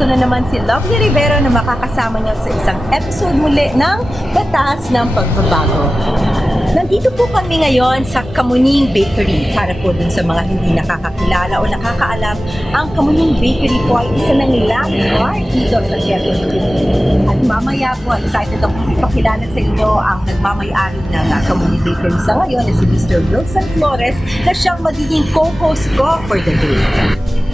ito na naman si Lovely Rivera na makakasama niyo sa isang episode muli ng Batas ng Pagbabago. Nandito po kami ngayon sa Kamuning Bakery para po dun sa mga hindi nakakakilala o nakakaalam. Ang Kamuning Bakery po ay isa ng landmark dito sa Quezon City. At mamaya po, excited ako ipakilala sa inyo ang nagmamay-ari ng Kamuning Bakery sa ngayon na si Mr. Wilson Flores na siyang magiging co-host ko for the day.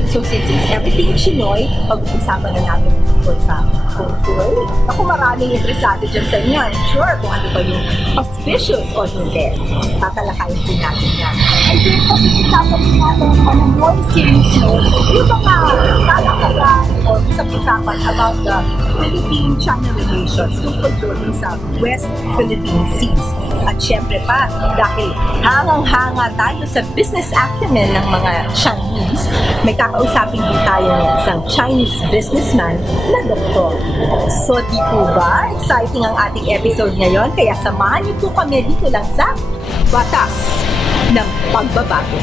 So since it's everything Tsinoy, pag-uusapan na natin tungkol sa tungkol. Ako maraming interesado dyan sa inyo. I'm sure kung ano ba yung auspicious o hindi. Tatalakayin din natin yan. And then, pag-uusapan din natin on a more serious note, yung mga talakayan o usap-usapan about the Philippine-China relations tungkol doon sa West Philippine Seas. At syempre pa, dahil hangang-hanga tayo sa business acumen ng mga Chinese, may kakausapin din tayo ng isang Chinese businessman na doktor. So di po ba? Exciting ang ating episode ngayon, kaya samahan niyo po kami dito lang sa Batas ng Pagbabago.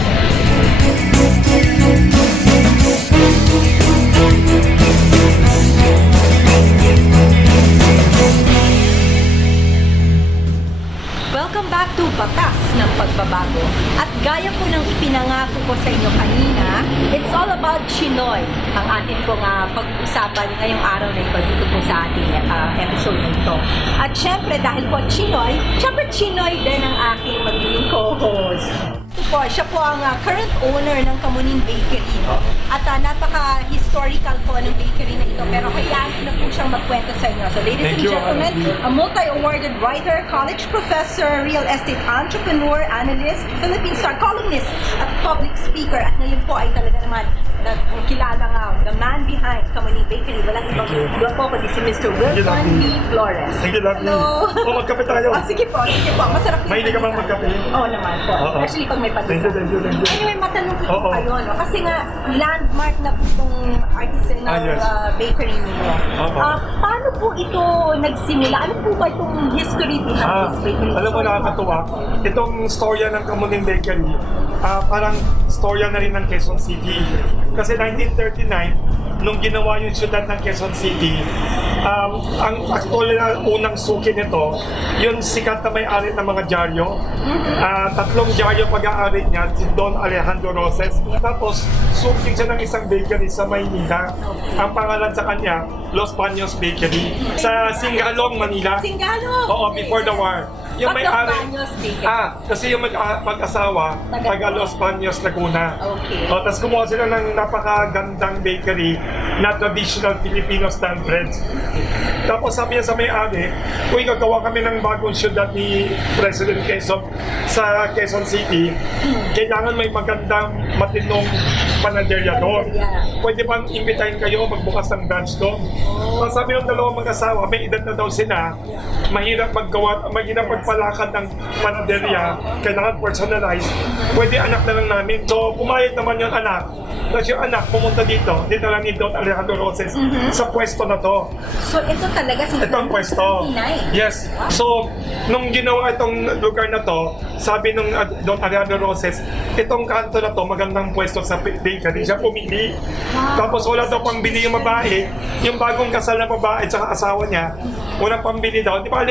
Welcome back to Batas ng Pagbabago. At gaya po ng ipinangako ko sa inyo kanina, it's all about Tsinoy. Ang atin pong pag-uusapan ngayong araw na ito dito po sa ating episode na ito. At syempre, dahil po Tsinoy, syempre Tsinoy din ang aking magiging co-host. Siya po ang current owner ng Kamuning Bakery. At napaka-historical po ng bakery na ito. Pero hayaan ko na po siyang magkwento sa inyo. So ladies and gentlemen, a multi-awarded writer, college professor, real estate entrepreneur, analyst, Philippine Star columnist, at public speaker. At ngayon po ay talaga naman kilala nga, the man behind Kamuning Bakery. Walang ibang doon po kundi si Mr. Wilson Flores. Thank you, Lovely. Hello. Magkape tayo. Sige po, sige po. Masarap din. Mahilig ka bang magkape? Oo naman po. Especially pag may pandesal. Thank you. Anyway, matanong ko po kayo, no? Kasi nga, landmark na po itong artisanal bakery ninyo. Paano po ito nagsimula? Ano po ba itong history behind this bakery? Alam mo, nakakatuwa. Itong storya ng Kamuning Bakery, parang storya na rin ng Quezon City. Kasi 1939, nung ginawa yung syudad ng Quezon City, ang actually na unang suki nito, yung sikat na may-ari ng mga dyaryo. Tatlong dyaryo pag-aari niya, si Don Alejandro Roses. Tapos, suki siya ng isang bakery sa Maynila. Ang pangalan sa kanya, Los Baños Bakery. Sa Cignal, Manila. Cignal? Oo, before the war. Yung may-ari, kasi yung mag-asawa, taga Los Baños, Laguna. Okay. Tapos kumuha sila ng napakagandang bakery na traditional Filipino style breads. Tapos sabi niya sa may-ari, kung gagawa kami ng bagong syudad ni President Quezon sa Quezon City, kailangan may magandang matinong panaderya doon. Pwede bang imbitahin kayo magbukas ng branch doon? Sabi ng dalawang mag-asawa, may edad na daw sila, mahirap maggawa, mahirap magpalakad ng panaderya, kailangan personalized, pwede anak na lang namin. So pumayag naman yung anak. Tapos yung anak pumunta dito lang ni Don Alejandro Roses sa pwesto na to. So ito talaga si itong pwesto. Yes. So nung ginawa itong lugar na to, sabi nung Don Alejandro Roses, itong kanto na to magandang pwesto sa bakery. Siya pumili. Tapos wala daw pambili yung babae, yung bagong kasal na babae at saka asawa niya, walang pambili daw. Di ba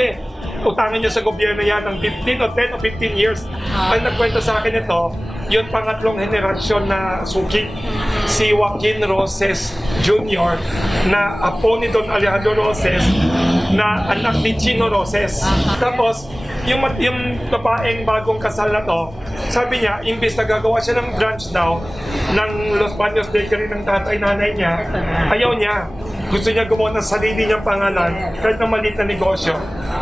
utangan niyo sa gobyerno yan ng 15 o 10 o 15 years. Ang nagkwento sa akin ito, yung pangatlong henerasyon na suki, si Joaquin Roses Jr. na apo ni Don Alejandro Roses na anak ni Chino Roses. Tapos, yung babaeng bagong kasal na to, sabi niya, imbes na gagawa siya ng branch daw ng Los Baños Bakery ng tatay-nanay niya, ayaw niya. Gusto niya gumawa ng sarili niyang pangalan kahit na maliit na negosyo.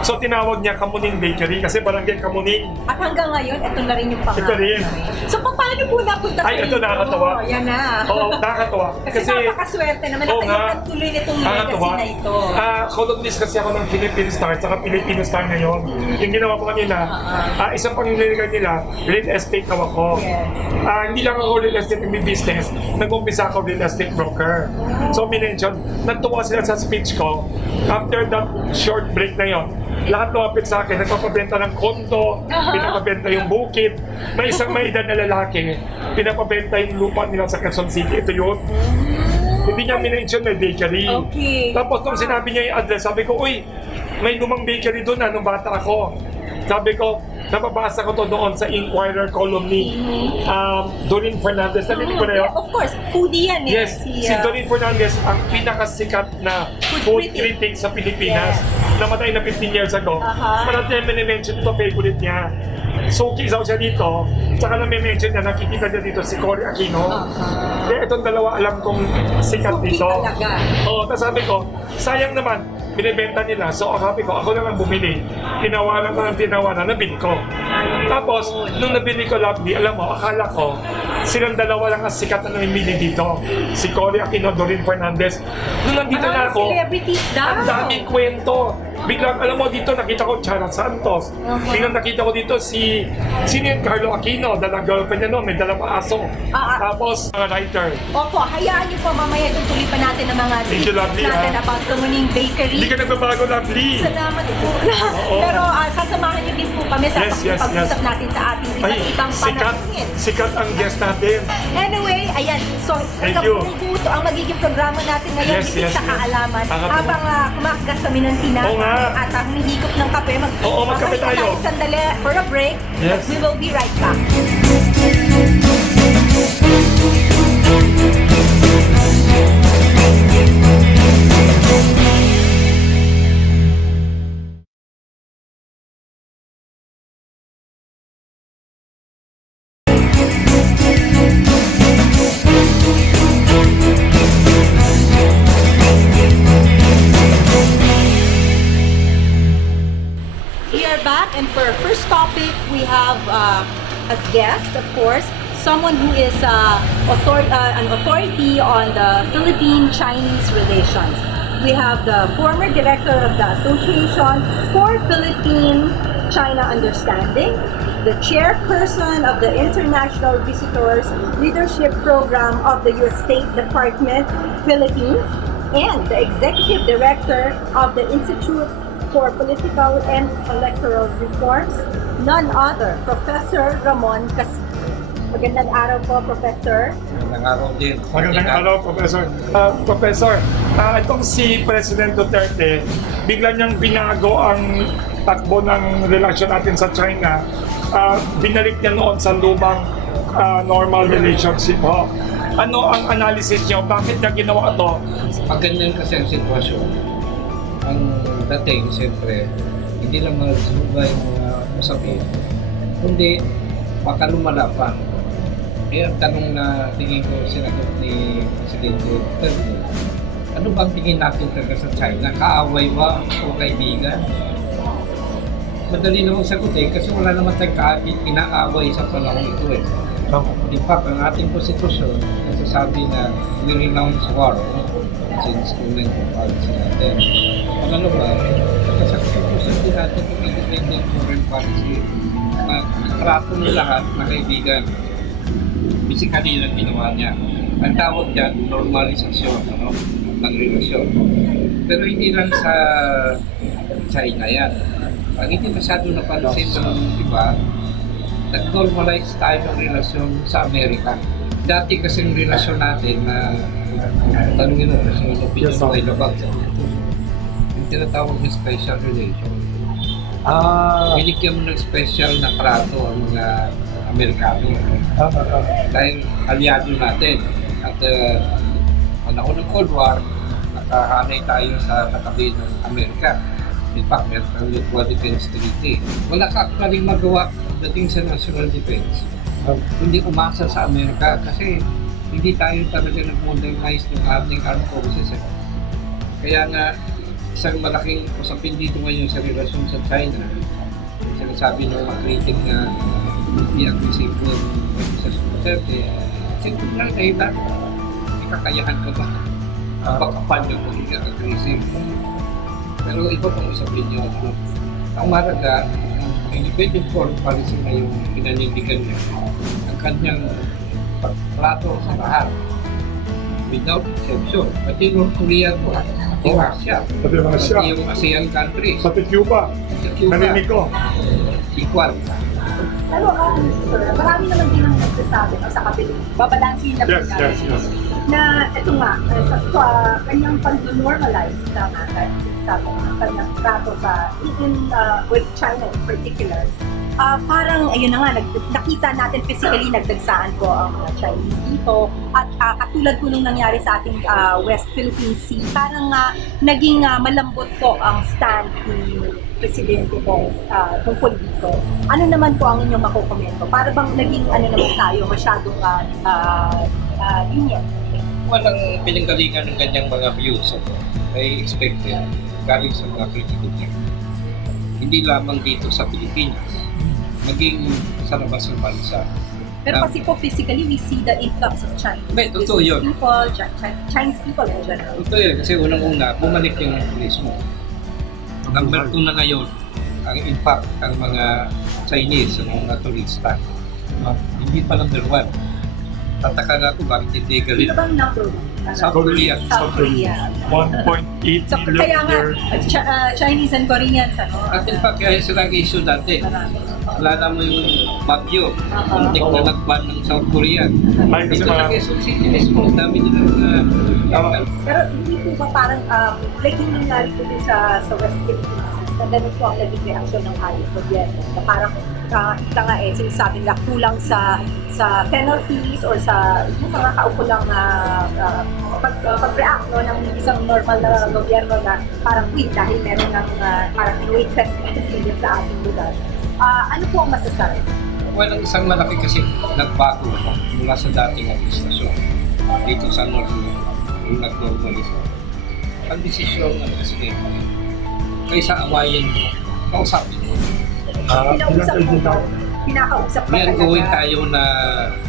So tinawag niya Kamuning Bakery kasi barangay Kamuning. At hanggang ngayon, ito na rin yung pangalan. Ito rin. So paano po napunta sa ito nakakatawa. Yan na. Oo, nakakatawa. Kasi napakaswerte naman na kayo nagtuloy nitong legacy na ito. Columnist kasi ako ng Philippine Star at Filipino Star ngayon. Yung ginawa ko kanina, isang pangliligan nila, real estate daw ako. Hindi lang ako real estate in business, nag-umpisa ako real estate broker. So minention, natuwa sila sa speech ko. After that short break na yon, lahat lumapit sa akin, nagpapabenta ng kondo, pinapabenta yung bukid. May isang may edad na lalaki, pinapabenta yung lupa nila sa Quezon City. Ito yun. Hindi niya minention may bakery. Okay. Tapos nung sinabi niya yung address, sabi ko, uy, may lumang bakery doon nung bata ako. Sabi ko, nababasa ko to doon sa Inquirer column ni Doreen Fernandez. Narinig ko na yun? Of course, foodie yan eh. Yes, si Doreen Fernandez ang pinakasikat na food critic sa Pilipinas. Namatay na 15 years ago. Marami niya minimension ito, favorite niya. So, kisaw siya dito. Tsaka na may mention niya, nakikita niya dito si Cory Aquino. Kaya itong dalawa alam kong sikat dito. Oo, tapos sabi ko, sayang naman, binibenta nila. So, sabi ko, ako naman bumili. Tinawanan ko ng tinawanan, nabili ko. Tapos, nung nabili ko Lovely, alam mo, akala ko, silang dalawa lang ang sikat na namimili dito. Si Cory Aquino, Doreen Fernandez. Nung nandito na ako, ang daming kwento. Biglang, alam mo, dito nakita ko Chara Santos. Biglang nakita ko dito si Carlo Aquino, dalang girlfriend niya, no? May dalang aso. Tapos, mga writer. Opo, hayaan niyo po mamaya tutuloy pa natin ang mga details natin about Kamuning Bakery. Hindi ka nagbabago, Lovely. Salamat po. Pero sasamahan niyo din po kami sa pag-usap natin sa ating ibang panahon. Sikat ang guest natin. Anyway, ayan. So, ito ang magiging programa natin ngayon sa kaalaman. Habang kumakagat kami ng tinapay at humihigop ng kape, magkape tayo. Sandali for a break. Yes. We will be right back. And for our first topic, we have as guest, of course, someone who is an authority on the Philippine-Chinese relations. We have the former director of the Association for Philippine-China Understanding, the chairperson of the International Visitors Leadership Program of the U.S. State Department, Philippines, and the executive director of the Institute for Political and Electoral Reforms, none other, Professor Ramon Castillo. Magandang araw po, Professor. Magandang araw din. Magandang araw, Professor. Professor, itong si President Duterte, bigla niyang binago ang takbo ng relasyon natin sa China. Binalik niya noon sa lumang normal relationship. Ano ang analysis niyo? Bakit niya ginawa ito? Pag ganyan kasi ang sitwasyon, ang dating, siyempre, hindi lang magsuba yung mga usapin, kundi baka lumala pa. Kaya ang tanong na tingin ko sinagot ni Presidente Duterte, ano bang tingin natin talaga sa China? Kaaway ba o kaibigan? Madali namang sagutin kasi wala naman tayong inaaway sa panahon ito eh. In fact, ang ating konstitusyon nasasabi na we renounce war since 1945 natin. Pangalawa, sa konstitusyon din natin yung independent foreign policy na trato ng lahat na kaibigan. Basically lang ginawa niya. Ang tawag dyan, normalisasyon ng relasyon. Pero hindi lang sa China yan. Ang hindi masyado napansin ng iba, nag-normalize tayo ng relasyon sa Amerika. Dati kasi yung relasyon natin na tanongin mo kasi yung opinion mo ay labag sa yung tinatawag na special relation. Binigyan mo ng special na trato ang mga Amerikano. Dahil aliado natin. At panahon ng Cold War, nakahanay tayo sa katabi ng Amerika. In fact, meron ang Mutual Defense Treaty. Wala ka actually magawa dating sa national defense. Hindi umasa sa Amerika kasi hindi tayo talaga nag-modernize ng ating armed forces. Kaya nga, isang malaking usapin dito ngayon sa relasyon sa China, sinasabi ng mga critic na hindi aggressive ng sa Duterte, simple lang kayo na, may kakayahan ka ba? Baka pa nyo kung hindi aggressive. Pero iba pang usapin nyo. Ang mahalaga, ang independent foreign policy na yung pinanindigan niya, ang kanyang pagtrato sa lahat, without exception, pati North Korea po, pati Russia, pati yung ASEAN countries, pati Cuba, narinig ko. Equal. Pero sir, marami naman din ang nagsasabi sa kapitid. Babalansin na yes. na ito nga, sa kanyang pag-normalize na natin sa kanyang trato with China in particular, parang ayun na nga, nakita natin physically, nagdagsaan po ang mga Chinese dito at katulad po nung nangyari sa ating West Philippine Sea, parang naging malambot po ang stand ni Presidente po tungkol dito. Ano naman po ang inyong makukomento? Para bang naging naman tayo masyadong lenient? Walang pinanggalingan ng kanyang mga views ay expected galing sa mga kritiko niya. Hindi lamang dito sa Pilipinas, maging sa labas ng bansa. Pero kasi po physically, we see the influx of Chinese people, Chinese people in general. Totoo yun, kasi unang-una, bumalik yung turismo. Number 2 na ngayon, ang impact ang mga Chinese, ang mga turista. Hindi pa number 1. Tataka nga ito, bakit hindi galit? Sino bang number 1? South Korea. 1.8 so, million kaya nga, year. Chinese and Koreans, At in fact, kaya sila issue dati. Alala mo yung bagyo, muntik na nagban ng South Korea. Dito sa Quezon City mismo, dami nilang pero hindi po ba parang, like yung nangyari po din sa West Philippines, na ganun po ang naging reaksyon ng ating gobyerno. Na parang, ika nga sinasabing na kulang sa penalties or sa yung mga kaukulang pag-react ng isang normal na gobyerno na parang dahil meron ng parang Pinoy trespassing sa ating lugar. Ano po ang masasabi? Walang isang malaki kasi nagbago mula sa dating administrasyon dito sa North yung nag-normalize. Ang desisyon ng Presidente kaysa awayin mo, kausapin mo. Pinakausap ba may ongoing tayo na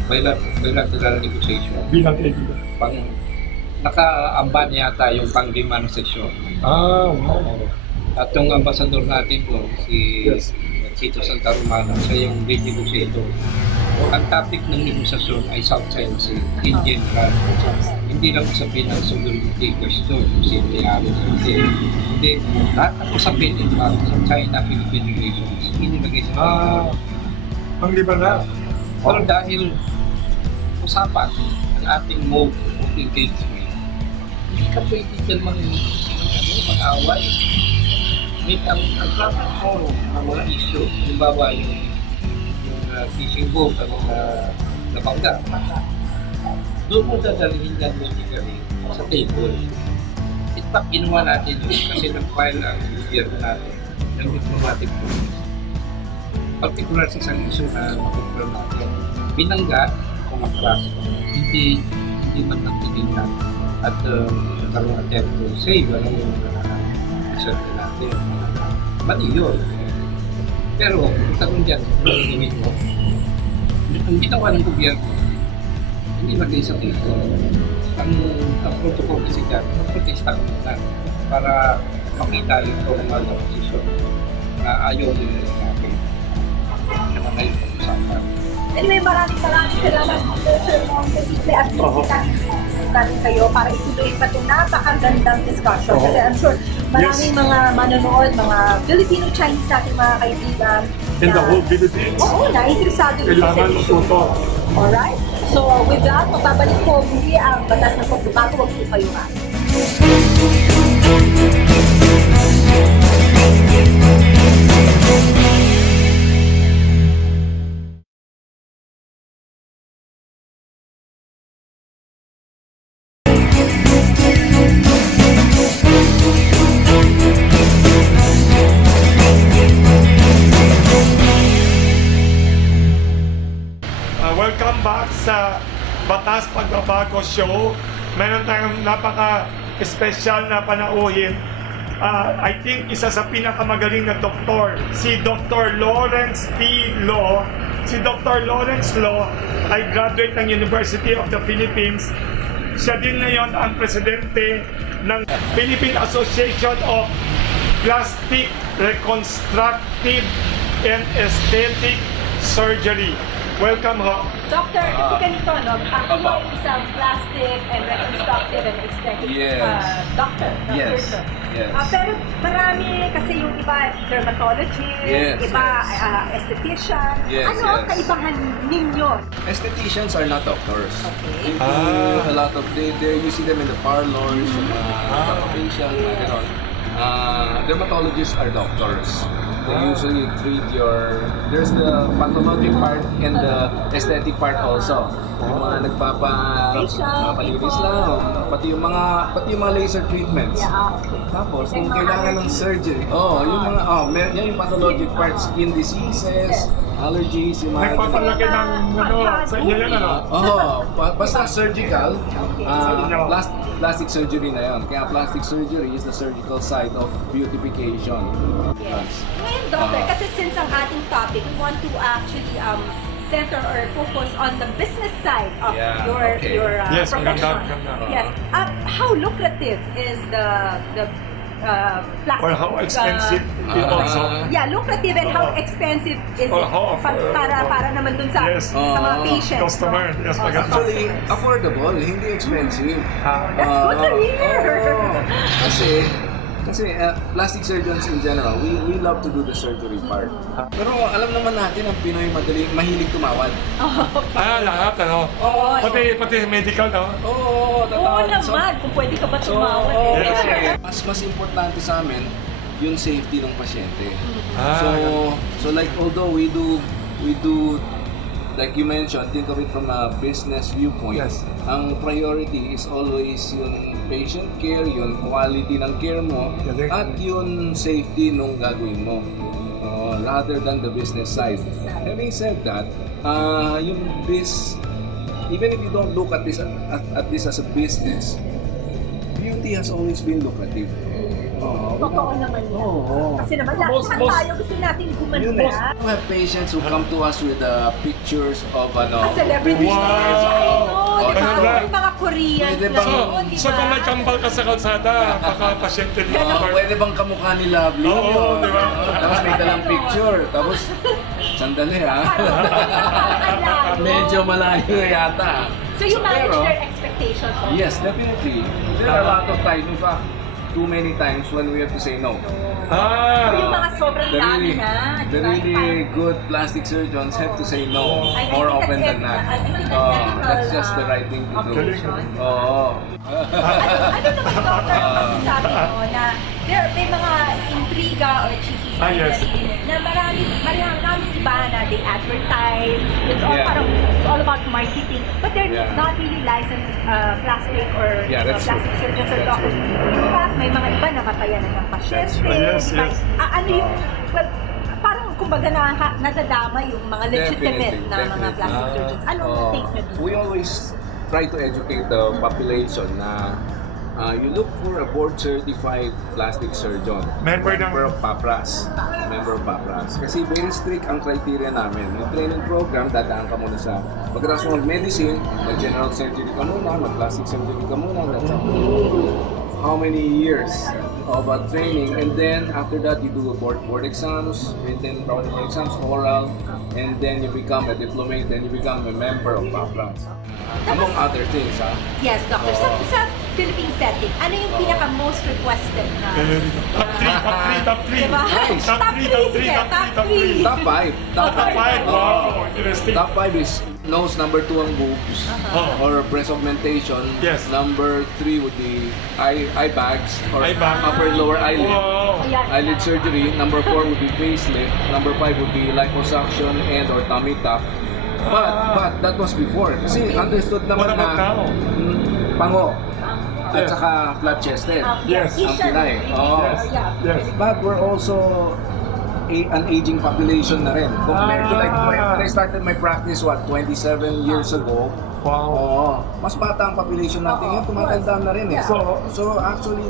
bilateral negotiation. Bilang kaibigan. Nakaamban yata yung pang-5 na sesyon. Wow. At yung ambasador natin po, si Tito Santa Romana, siya yung lead negotiator. Ang topic ng negosasyon ay South China Sea in general. Hindi lang sabihin ng sovereignty question kung sino may-ari sa hindi. Lahat ang sabihin din sa China-Philippine relations, inilagay sa ang liberal. Pero dahil usapan ang ating mode of engagement, hindi ka pwede dyan mag-away. Ang traffic forum ng mga issue, halimbawa yung fishing boat at nabangga. Doon mo dadalhin yan politically sa table. In fact, ginawa natin yun kasi nag-file ang gobyerno natin ng diplomatic process. Particular sa isang issue na makukulang natin. Binangga o maklas, hindi man nagtitingnan at nagkaroon natin kung say, walang reserve natin. Mali yun. Pero, kung dyan, ang ginawa ng gobyerno, hindi maging sa tito. Ang protocol kasi dyan, protesta ko na para makita yung formal na posisyon na ayaw nila natin. Kaya ngayon pag-usapan. Anyway, maraming salamat Sir Mong Simple at natin kayo para ituloy pa itong napakagandang discussion. Kasi I'm sure maraming mga manonood, mga Filipino-Chinese natin mga kaibigan. In the whole Philippines. Oo, na-interesado rin sa Kailangan matuto. Alright? So with that, mapabalik po muli ang batas ng pagbabago. Huwag po kayo nga. Welcome back sa Batas Pagbabago Show. Meron tayong napaka-special na panauhin. I think isa sa pinakamagaling na doktor, si Dr. Lawrence T. Law. Si Dr. Lawrence Law ay graduate ng University of the Philippines. Siya din ngayon ang presidente ng Philippine Association of Plastic Reconstructive and Aesthetic Surgery. Welcome ho. Doctor, kasi ganito, no? Ako yung isang plastic and reconstructive and aesthetic doctor, surgeon. Pero marami kasi yung iba dermatologist, iba esthetician. Ano ang kaibahan ninyo? Estheticians are not doctors. Okay. A lot of you see them in the parlors, facial, gano'n. Dermatologists are doctors. They usually treat there's the pathologic part and the aesthetic part also. Yung mga nagpapalinis lang, pati yung mga laser treatments. Tapos kung kailangan ng surgery, yan yung pathologic part, skin diseases, allergies, yung mga nagpapalaki ng sa inyo yan basta surgical, plastic surgery na yun. Kaya plastic surgery is the surgical side of beautification. Yes. Ngayon, doctor, kasi since ang ating topic, we want to actually center or focus on the business side of your profession. Yes. How lucrative is the plastic? Or how expensive it also? Lucrative and how expensive is it para naman dun sa mga patients. Customer. Yes, actually, affordable, hindi expensive. That's good to hear. Kasi plastic surgeons in general, we love to do the surgery part. Pero alam naman natin ang Pinoy mahilig tumawad. Lahat Pati medical, no? Oo naman, kung pwede ka ba tumawad. Mas importante sa amin yung safety ng pasyente. So like although we do like you mentioned, think of it from a business viewpoint. Ang priority is always yung patient care, yung quality ng care mo, at yung safety nung gagawin mo. Rather than the business side. Having said that, even if you don't look at this as a business, beauty has always been lucrative. Totoo naman yan. Kasi naman, lahat tayo gusto natin gumanda. We have patients who come to us with pictures of celebrity. Wow! May mga Koreans na So kung may kambal ka sa kalsada, baka pasyente din. Pwede bang kamukha ni Lovely? Oo, di ba? Tapos may dalang picture. Tapos, sandali medyo malayo yata. So you manage their expectations? Yes, definitely. There are a lot of times, in fact, too many times when we have to say no. Yung mga sobrang dami na. The really good plastic surgeons have to say no more often than not. That's just the right thing to do. Ano naman, doctor, masasabi mo na may mga intriga or cheesy na marami iba na they advertise. It's all about marketing, but they're not really licensed plastic or plastic surgeons or doctors. In fact, may mga iba nakataya na ng pasyente. Ano yung parang kumbaga nadadama yung mga legitimate na mga plastic surgeons. Anong take na dito? We always try to educate the population na you look for a board-certified plastic surgeon. Member of Papras. Kasi very strict ang criteria namin. Yung training program, dadaan ka muna sa pagkatapos medicine, mag-general surgery ka muna, mag-plastic surgery ka muna. That's how many years of training, and then after that you do board exams, written board exams, oral, and then you become a diplomate, then you become a member of Papras. Among other things, Yes, doctor. Sa Philippine setting, ano yung pinaka-most requested na? Top 3. Diba? Nice. Top 3. Top 5. Wow, interesting. Top 5 is nose, number 2 ang boobs, or breast augmentation. Yes. Number 3 would be eye bags, or upper and lower eyelid. Eyelid surgery. Number 4 would be facelift. Number 5 would be liposuction and or tummy tuck. But that was before. Kasi understood naman na pango at saka flat-chested. Yes. Ang Pinay. Yes. But we're also an aging population na rin. Compared to like when I started my practice 27 years ago. Wow. Mas bata ang population natin ngayon, tumatanda na rin eh. So actually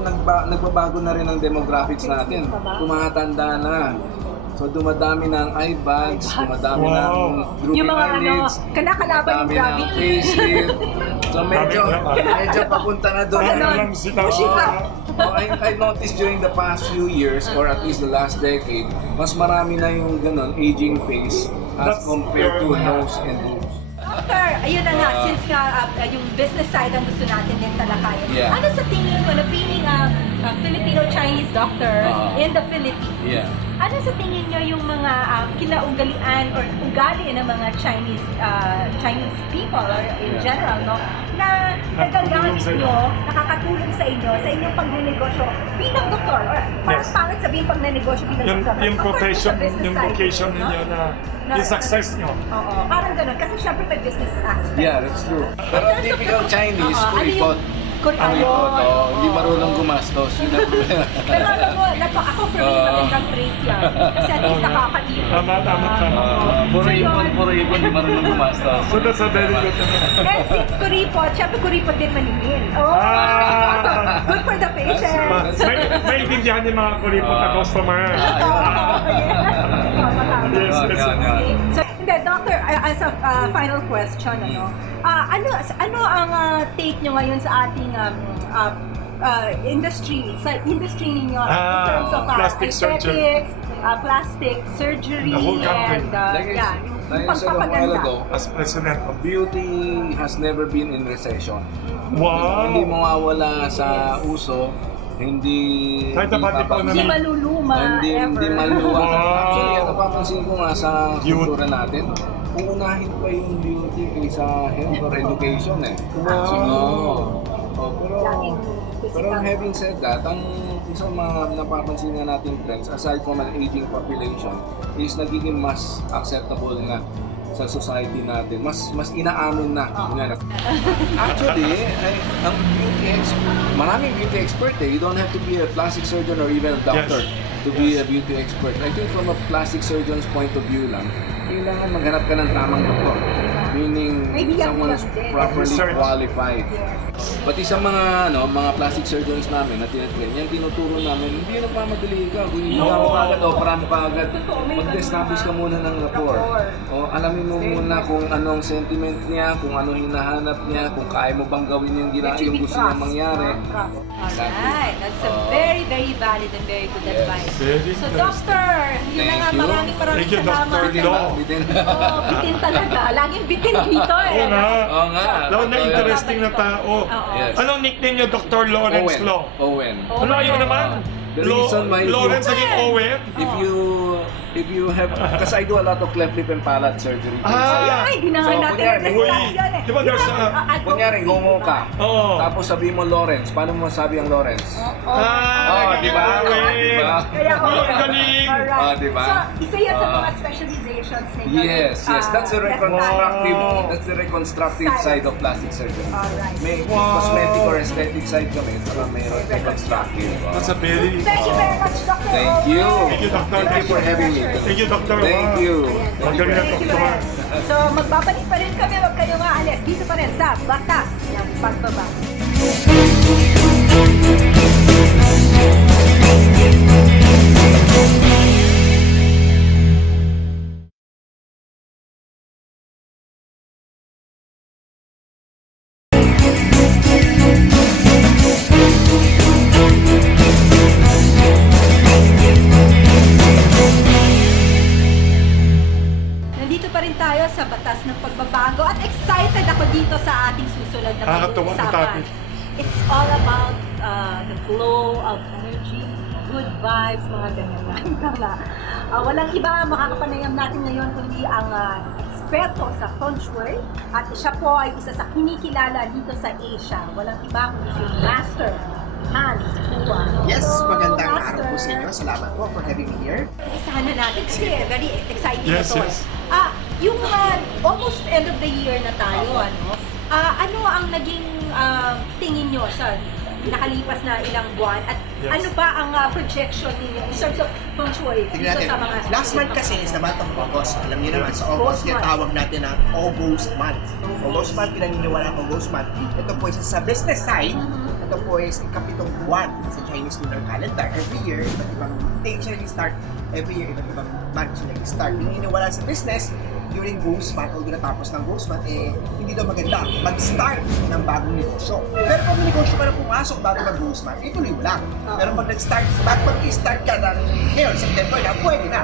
nagbabago na rin ang demographics natin. Tumatanda na. So dumadami ng eye bags, dumadami ng drooping eyelids, kinakalaban dumadami ng facelift. So medyo papunta na doon. I noticed during the past few years, or at least the last decade, mas marami na yung ganon, aging face as compared to nose and boobs. Doctor, ayun na nga, since nga yung business side ang gusto natin din talakayin. Yeah. Ano sa tingin mo na being a Filipino-Chinese doctor in the Philippines, ano sa tingin nyo yung mga kinaugalian or ugali ng mga Chinese people or in general, no? Na nagagamit nyo, nakakatulong sa inyo, sa inyong pagnenegosyo bilang doktor? Or parang pangit sabihin pagnenegosyo bilang doktor. Yung profession, yung vocation ninyo na yung success nyo. Oo, parang ganun. Kasi syempre may business aspect. Yeah, that's true. Pero typical Chinese, kuripot. Hindi marunong gumastos. Pero alam mo, ako for me, magandang trait yan. Kasi at least nakakalimutan. Tama. Puro ipon, hindi marunong gumastos. So that's a very good thing. And since kuripot, syempre kuripot din maningin. Good for the patients. Maintindihan yung mga kuripot na customer. Yes. So, hindi, Doctor, as a final question, ano ang take nyo ngayon sa ating industry, sa industry ninyo in terms of aesthetics, plastic surgery, and yung pagpapaganda? As president of Beauty has never been in recession. Wow! Hindi mawawala sa uso, hindi maluluma, hindi maluluwa. Actually, napapansin ko nga sa kultura natin, uunahin pa yung beauty kaysa health or education eh. Pero having said that, ang isang mga napapansin nga natin trends, aside from an aging population, is nagiging mas acceptable na sa society natin. Mas inaamin na. Actually, ang maraming beauty expert eh. You don't have to be a plastic surgeon or even a doctor to be a beauty expert. I think from a plastic surgeon's point of view lang, kailangan maghanap ka ng tamang doktor. Meaning, someone is properly qualified. Pati sa mga plastic surgeons namin na tinatrain, yan tinuturo namin, hindi nagmamadali ka. Kung hindi ka agad, opera mo agad, mag-establish ka muna ng rapport. Alamin mo muna kung anong sentiment niya, kung anong hinahanap niya, kung kaya mo bang gawin yung gusto niya mangyari. Alright, that's a very, very valid and very good advice. So, Doctor, yun na nga, maraming salamat. Bitin talaga. Laging bitin dito eh. Oo nga. Lalo na interesting na tao. Anong nickname niyo, Dr. Lawrence Law? Owen. Ano yun naman? The reason why Lawrence naging Owen? If you have, because I do a lot of cleft lip and palate surgery. Hindi na nga natin na-discuss yun eh. Di ba there's a... Kunyari, ngumo ka. Tapos sabihin mo Lawrence. Paano mo masabi ang Lawrence? Di ba? Galing! Di ba? So, isa yan sa mga specializations ninyo. Yes. That's the reconstructive side of plastic surgery. May cosmetic or aesthetic side kami. Saka may reconstructive. That's a very... Thank you very much, Dr. Thank you. Thank you, Doctor. Thank you for having me. Thank you, Doctor. Thank you. Magaling na, Doctor. So, magbabalik pa rin kami. Huwag kayong aalis. Dito pa rin sa Batas ng Pagbabago. Sa Batas ng Pagbabago at excited ako dito sa ating susunod na pag-uusapan. It's all about the flow of energy, good vibes, mga ganyan lang. Walang iba makakapanayam natin ngayon kundi ang eksperto sa Feng Shui at siya po ay isa sa kinikilala dito sa Asia. Walang iba kundi si Master Hans. Yes, magandang araw po sa inyo. Salamat po for having me here. Isahan na natin kasi very exciting ito. Yes. Yung almost end of the year na tayo, ano ang naging tingin nyo sa nakalipas na ilang buwan at ano ba ang projection ninyo in terms of Feng Shui dito sa mga last month kasi is the month of August. Alam niyo naman, sa August tawag natin ang August month. August month, pinaniniwala ang August month. Ito po is sa business side, ito po is ikapitong buwan sa Chinese lunar calendar. Every year, iba't ibang day siya nag-start. Every year, iba't ibang month siya nag-start. Pinaniniwala sa business, during ghost month, although natapos ng ghost month, hindi daw maganda mag-start ng bagong negosyo. Pero pag may negosyo ka na pumasok bago mag-ghost month, ituloy mo lang. Pero pag nag-start, mag-start ka na ngayon, September na, pwede na.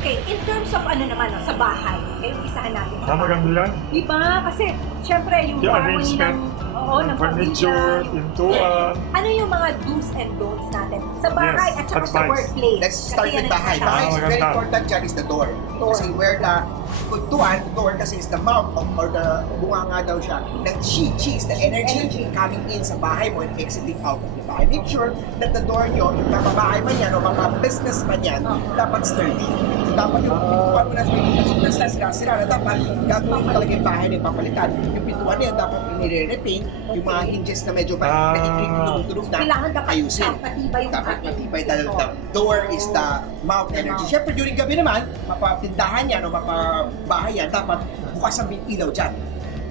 Okay, in terms of ano naman, sa bahay, isahan natin sa bahay. Maganda yan. Diba? Kasi, syempre, yung harmony ng, ng furniture, pamilya. pintuan. Ano yung mga do's and don'ts natin sa bahay at saka sa workplace? Let's start with bahay. Kasi Bahay is very important dyan is the door. Kasi where the pintuan, door kasi is the mouth or the bunga daw siya ng chi is the energy coming in sa bahay mo and exiting out of the bahay. Make sure that the door nyo, mapabahay man yan o mapa-business man yan, dapat sturdy. So dapat yung pintuan mo na sira na dapat gagawin mo talaga yung bahay na papalitan. Yung pintuan niya dapat nire-repaint, yung mga hinges na medyo nakikrik tulog na ayusin. Dapat matibay dahil the door is the mouth energy. Siyempre during gabi naman, mapatindahan yan o mapabahay yan, dapat bukas ang ilaw dyan.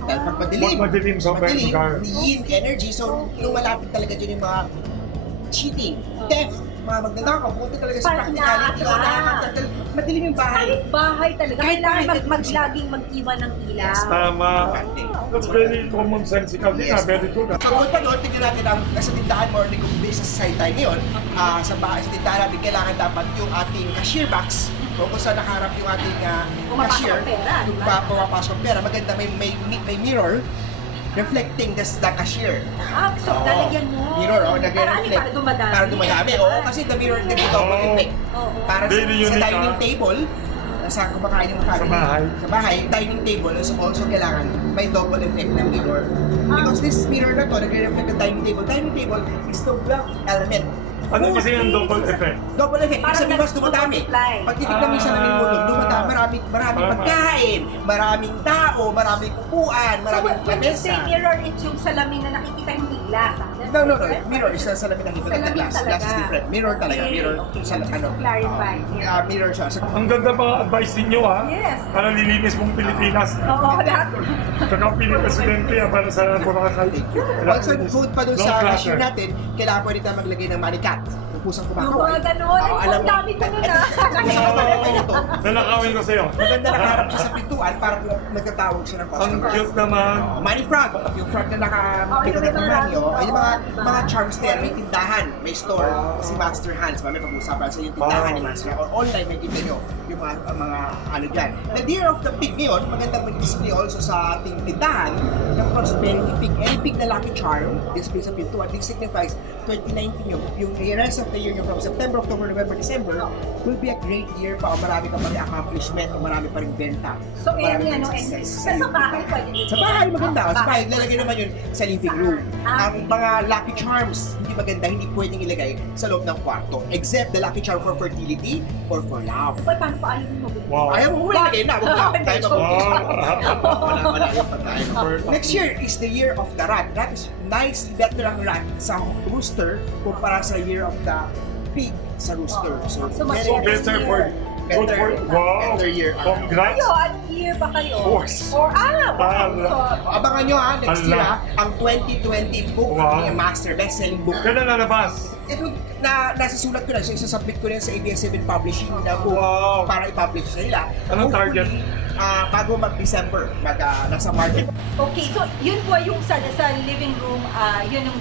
Dahil pag madilim, yin energy, so nung malapit talaga dyan yung mga cheating, theft, mga magnanakaw, punta talaga sa practicality o nakakatagal, madilim yung bahay. Kahit bahay talaga, kailangan laging mag-iwan ng ilaw. Yes, tama. That's very common sensical din, very good. Pagpunta doon, tignan natin ang nasa tindahan mo or kung business side tayo ngayon, sa bahay, sa tindahan natin, kailangan dapat yung ating cashier box, kung saan nakaharap yung ating cashier, kung pumapasok ang pera, maganda may mirror, reflecting the cashier. So lalagyan mo. Mirror, nag-reflect. Para dumadami. Oo, kasi the mirror din ito, effect. Para sa dining table, sa kumakain yung family. Sa bahay, dining table is also kailangan may double effect ng mirror. Because this mirror na to, nag-reflect ng dining table. Dining table is the black element. Ano kasi yung double effect? Double effect, kasi mas dumadami. Pag titignan mo yung salamin mo doon, dumadami, maraming pagkain, maraming tao, maraming upuan, maraming lamesa. When you say mirror, it's yung salamin na nakikita yung glass. No. Mirror is salamin na nakikita ng glass. Glass is different. Mirror talaga. Mirror. Clarify. Mirror siya. Ang ganda pa advice ninyo Yes. Para lilinis mong Pilipinas. Oo, lahat. Kakapiling presidente para sa Boracay. Also, food pa doon sa cashier natin, kailangan pwede tayo maglagay ng manikat. Yung pusang kumakain. Yung mga gano'n. Ang dami ko nun Nalakawin ko sa'yo. Maganda nakaharap siya sa pintuan para nagtatawag siya ng customer. Ang cute naman. Money frog. Yung frog na nakabigay ng money. Yung mga charms na yan, may tindahan, may store. Si Master Hans, may pag-usapan sa yung tindahan ni Master Hans. Or online, may kita nyo yung mga ano dyan. The Year of the Pig ngayon, magandang mag-display also sa ating tindahan ng prosperity pig. Any pig na lucky charm, display sa pintuan, this signifies 2019 yung rest of the year nyo from September, October, November, December will be a great year pa o marami ka pa rin accomplishment o marami pa rin benta. So, sa bahay pwede dito? Sa bahay maganda. Sa bahay, lalagay naman yun sa living room. Ang mga lucky charms, hindi maganda, hindi pwedeng ilagay sa loob ng kwarto. Except the lucky charm for fertility or for love. Paano pa ayaw mo? Ayaw mo, ilagay na. Wala yung pagkain. Next year is the year of the rat. Rat is nice, better ang rat sa rooster kumpara sa year of the pig sa rooster. So better for better year. Congrats. Kayo, anong year ba kayo? Horse. Abangan nyo next year ang 2020 book ng Master Best-selling book. Kailan lalabas? Ito, nasasulat ko na, so isasubmit ko na sa ABS-7 Publishing na book para i-publish sa nila. Anong target? Bago mag-December, nasa market. Okay, so yun po yung sa living room, yun yung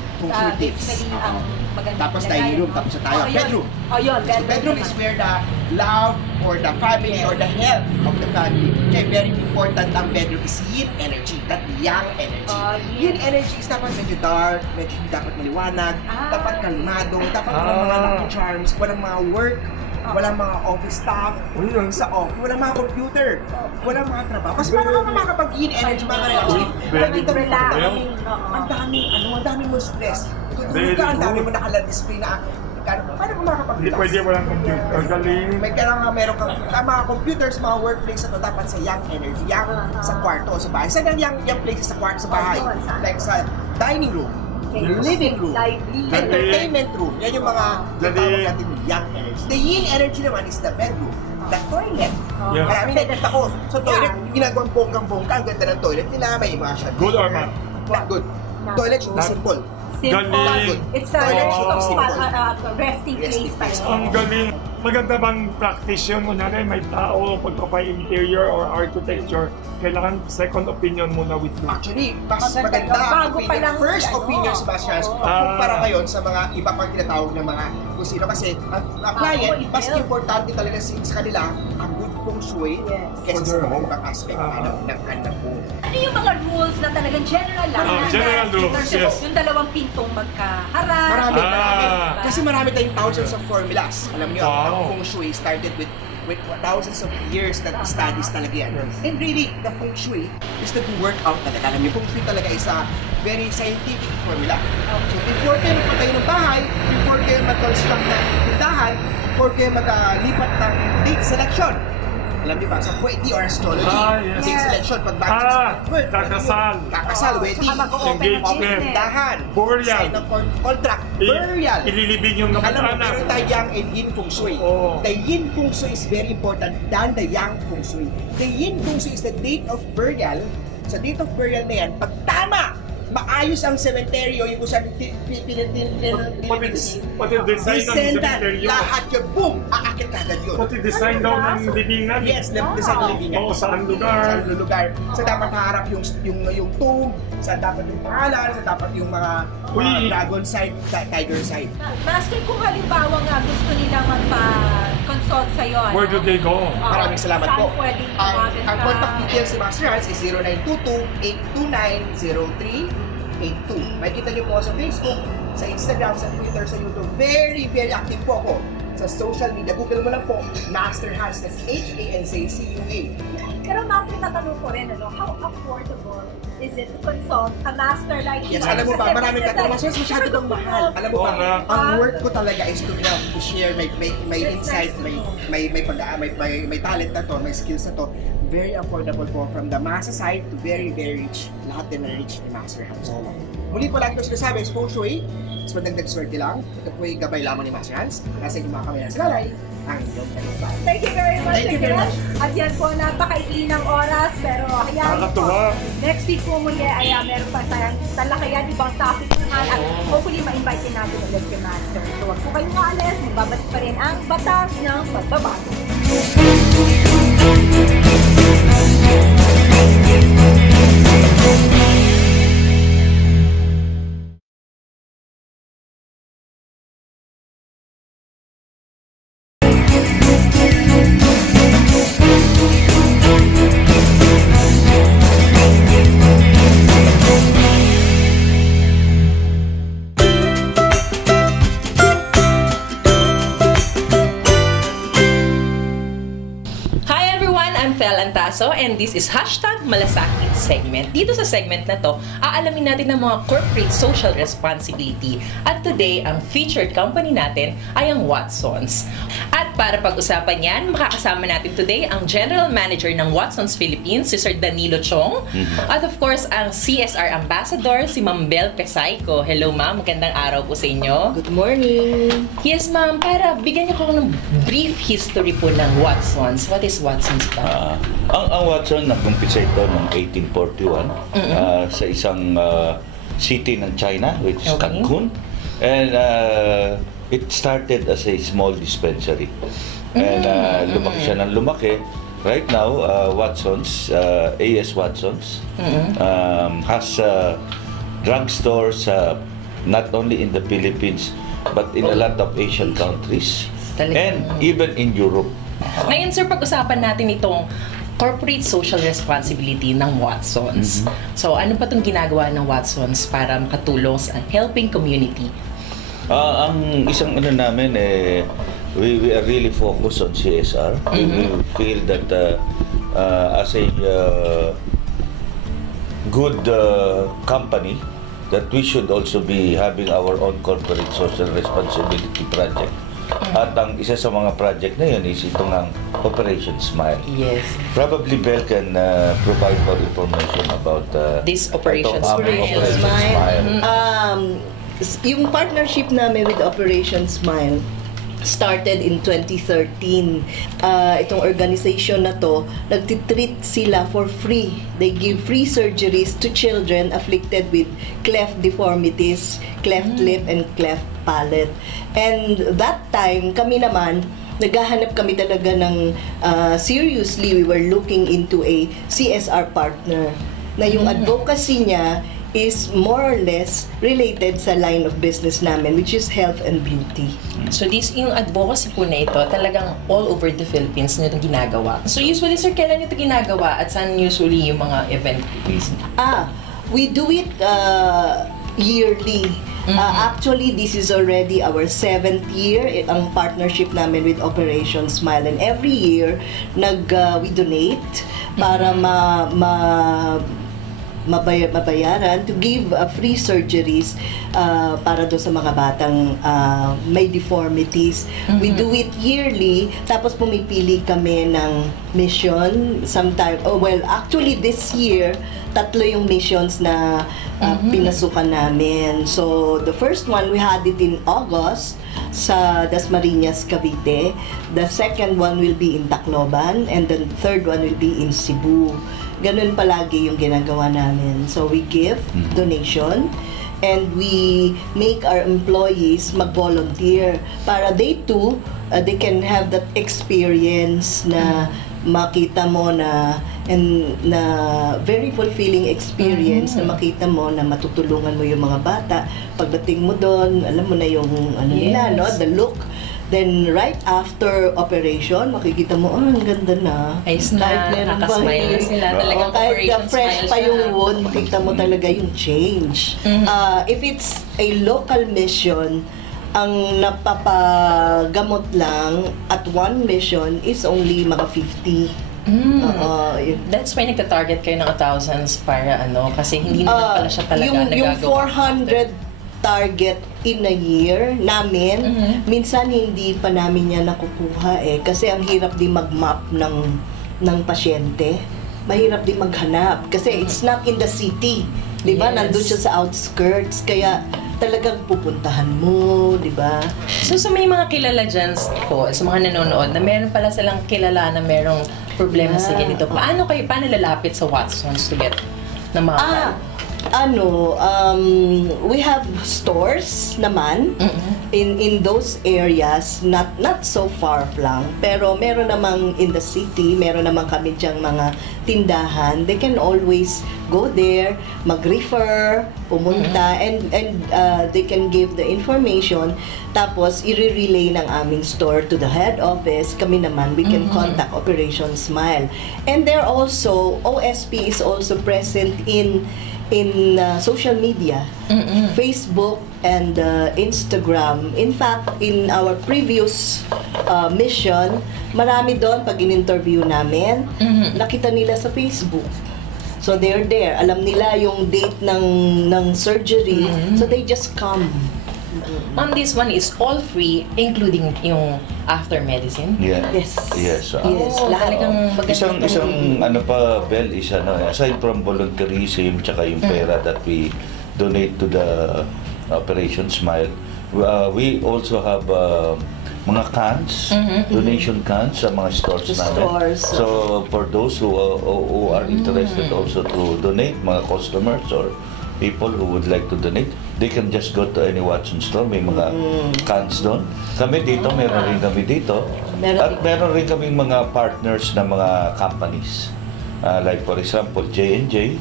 basically ang maganda. Tapos dining room, tapos tayo. Bedroom. Yun, so bedroom is where the love or the family or the health of the family. Okay, very important ang bedroom is yin energy, that yang energy. Yin energy is dapat medyo dark, medyo dapat maliwanag, dapat kalmado, dapat walang mga lucky charms, walang mga work, walang mga office staff, walang mga computer, walang mga trabaho. Kasi paano ka makakapag-yin energy, mga relaxing. Ang dami mo stress. Tutulog ka, ang dami mo nakaladisplay na paano ka makakapag-relax? Hindi pwede walang computer. Galing. May kailangan meron kang mga computers, mga workplace na dapat sa yang energy, yang sa kwarto o sa bahay. Saan ang yang places sa kwarto sa bahay? Like sa dining room, living room, entertainment room. Yan yung mga tawag natin yang energy. The yin energy naman is the bedroom. The toilet. Marami nakikita ko. So toilet, ginagawang bonggang-bongga. Ang ganda ng toilet nila. May mga siya. Good or bad? Not good. Toilet should be simple. Simple. Galing. It's a resting place. Ang galing. maganda bang practice yun? Kunyari may tao, pagpapa-interior or architecture, kailangan second opinion muna with you. Actually, mas maganda ang opinion. First opinion sa Bastians, kumpara ngayon sa mga iba pang tinatawag ng mga kung sino. Kasi ang client, mas importante talaga sa kanila ang good feng shui kaysa sa mga ibang aspect ng kanilang buhay. Ano yung mga rules na talagang general lang? General rules, yes. Yung dalawang pintong magkaharap. Marami. Kasi marami tayong thousands of formulas. Alam niyo, ang feng shui started with thousands of years na studies talaga yan. And really, the feng shui is to work out talaga. Alam niyo, feng shui talaga is a very scientific formula. So, before kayo magpatayo ng bahay, before kayo mag-construct ng tindahan, before kayo mag-lipat ng date selection, alam niyo ba, sa pwede or astrology, date selection, kakasal, wedding, engagement, tindahan, sign of contract, burial. Ililibing yung Alam mo, kamag-anak. meron tayong yin feng shui. The yin feng shui is very important than the yang feng shui. The yin feng shui is the date of burial. Sa date of burial na yan, pag tama, maayos ang sementeryo, yung kung saan Pati design ng cemetery. lahat yun, boom, aakit agad yun. Pati design daw ng libingan. Yes, design ng libingan. Oo, saan lugar. Saan lugar. Sa dapat haharap yung tomb, sa dapat yung pangalan, sa dapat yung mga dragon side, tiger side. Master, kung halimbawa nga gusto nilang magpa-consult sa'yo, Where do they go? Maraming salamat po. Saan pwedeng Ang tumagan ka? contact details ni Master Hans is 0922-829-0382. Makikita niyo po ako sa Facebook, sa Instagram, sa Twitter, sa YouTube. Very, very active po ako sa social media. Google mo lang po, Master Hans. That's Hanzcua. Pero Master, tatanong ko rin, how affordable is it to consult a master like you? Yes, alam mo ba, maraming katanungan. Mas masyado kang mahal. Alam mo ba, ang work ko talaga is to help, to share my insight, may talent na to, may skills na to. Very affordable po from the masa side to very, very rich. Lahat din na rich ni Master Hans. Muli po lagi ko sinasabi, is feng shui. Is madagdag swerte lang. Ito po yung gabay lamang ni Master Hans. Nasa inyong mga kamay na silalay. Ang inyong talumpay. Thank you very much. Thank you very much. At yan po, napakaikli ng oras. Pero hayaan po, next week po muli ay meron pa tayong talakayan, ibang topic naman. At hopefully ma-invite natin ulit si Master. So wag po kayong maalis. Magbabalik pa rin ang batas ng pagbabago. And this is #Malasakit segment. Dito sa segment na to, aalamin natin ang mga corporate social responsibility. At today, ang featured company natin ay ang Watsons. At para pag-usapan yan, makakasama natin today ang General Manager ng Watsons Philippines, si Sir Danilo Chong. At of course, ang CSR Ambassador, si Ma'am Bel Pesayco. Hello ma'am, magandang araw po sa inyo. Good morning. Yes ma'am, para bigyan niyo ko ng brief history po ng Watsons. What is Watsons pa? Ang Watson, nag-umpisa ito noong 1841 sa isang city ng China, which is Cancun. And it started as a small dispensary. And lumaki siya ng lumaki. Right now, Watsons, AS Watsons, has drugstores not only in the Philippines, but in a lot of Asian countries. And even in Europe. Ngayon sir, pag-usapan natin itong corporate social responsibility ng Watsons. So, ano pa itong ginagawa ng Watsons para makatulong sa helping community? Ang isang namin, we are really focused on CSR. We feel that as a good company, that we should also be having our own corporate social responsibility project. At ang isa sa mga project na yun is itong ang Operation Smile. Yes. Probably Bel can provide more information about this Operation Smile. Yung partnership namin with Operation Smile started in 2013. Itong organization na to, nagtitreat sila for free. They give free surgeries to children afflicted with cleft deformities, cleft lip, and cleft palate. And that time, kami naman, naghahanap kami talaga ng seriously, we were looking into a CSR partner na yung advocacy niya is more or less related sa line of business namin, which is health and beauty. So yung advocacy po na ito, talagang all over the Philippines nyo itong ginagawa. So usually, sir, kailan nyo ito ginagawa at saan usually yung mga event? We do it yearly. Actually, this is already our 7th year, ang partnership namin with Operation Smile. And every year, we donate para mabayaran to give free surgeries para do sa mga batang may deformities. We do it yearly, tapos pumipili kami ng mission. Actually this year, 3 yung missions na pinasukan namin. So, the first one, we had it in August sa Dasmariñas, Cavite. The second one will be in Tacloban, and the third one will be in Cebu. Ganun palagi yung ginagawa namin. So, we give donation and we make our employees mag-volunteer para they too, they can have that experience na makita mo na very fulfilling experience na makita mo na matutulungan mo yung mga bata. Pagdating mo doon, alam mo na yung nila, no? The look. Then, right after operation, makikita mo, ang ganda na. Ayos na, nakasmile na sila. Talagang kahit fresh pa yung wound, makita mo talaga yung change. If it's a local mission, ang napapagamot lang at one mission is only mga 50. That's why nagta-target kayo ng 1,000s para kasi hindi naman pala siya talaga nagagawa. Yung 400 target in a year namin, minsan hindi pa namin yan nakukuha kasi ang hirap din mag-map ng pasyente. Mahirap din maghanap kasi it's not in the city. Diba? Nandun siya sa outskirts. Kaya talagang pupuntahan mo, di ba? So may mga kilala dyan po, sa mga nanonood, na meron pala silang kilala na merong problema sa ganito. Paano lalapit sa Watsons to get na mga we have stores naman in those areas, not so far lang, pero meron namang in the city, meron namang kami diyang mga tindahan. They can always go there, mag-refer, pumunta, and they can give the information, tapos i-relay ng aming store to the head office. Kami naman, we can contact Operation Smile. And they're also, OSP is also present in social media, Facebook and Instagram. In fact, in our previous mission, marami doon pag in-interview namin, nakita nila sa Facebook. So they're there. Alam nila yung date ng surgery, so they just come. On this one is all free, including yung after medicine? Yes. Talagang Isang Bel, is aside from volunteerism tsaka yung pera that we donate to the Operation Smile, we also have mga cans, donation cans sa mga stores namin. So for those who are interested also to donate, mga customers or people who would like to donate, they can just go to any Watsons store. May mga cans doon. Kami dito, meron rin kami dito. At meron rin kaming mga partners na mga companies. Like for example, J&J,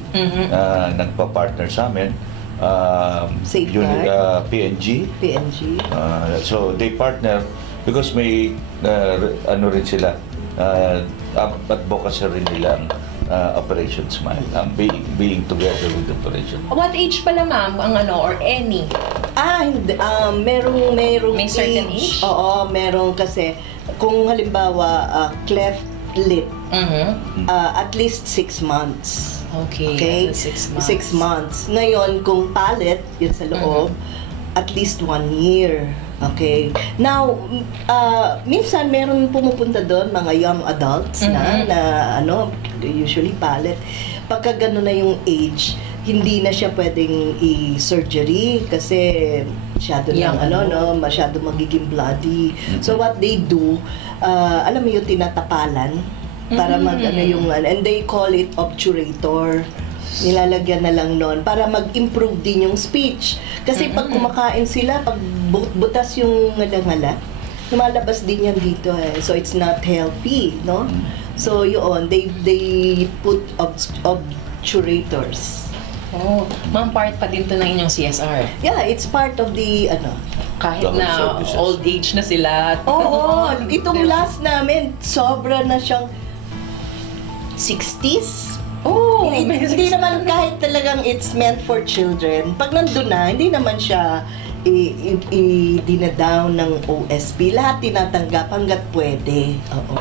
nagpa-partner sa amin. PNG. So they partner because may rin sila, advocacy rin nilang Operation Smile, being together with Operation. What age pala, ma'am, ang or any? Hindi. Merong may certain age? Oo, merong kasi, kung halimbawa, cleft lip, at least 6 months. Okay? 6 months. 6 months. Ngayon, kung palate, yun sa loob, at least 1 year. Okay. Now, minsan meron pumupunta doon mga young adults na usually palate. Pagka gano'n na yung age, hindi na siya pwedeng i-surgery kasi masyado magiging bloody. So what they do, alam mo yung tinatapalan para and they call it obturator. Nilalagyan na lang nun para mag-improve din yung speech. Kasi pag kumakain sila, pag butas yung ngala-ngala, lumalabas din yan dito eh. So it's not healthy, no? So yun, they put obturators. Oh, ma'am, part pa din to ng inyong CSR. Yeah, it's part of the Kahit na old age na sila. Oo, itong last namin, sobra na siyang 60s. Oh, hindi naman kahit talagang it's meant for children. Pag nandun na, hindi naman siya i-dinadown ng OSP. Lahat tinatanggap hanggat pwede. Oo.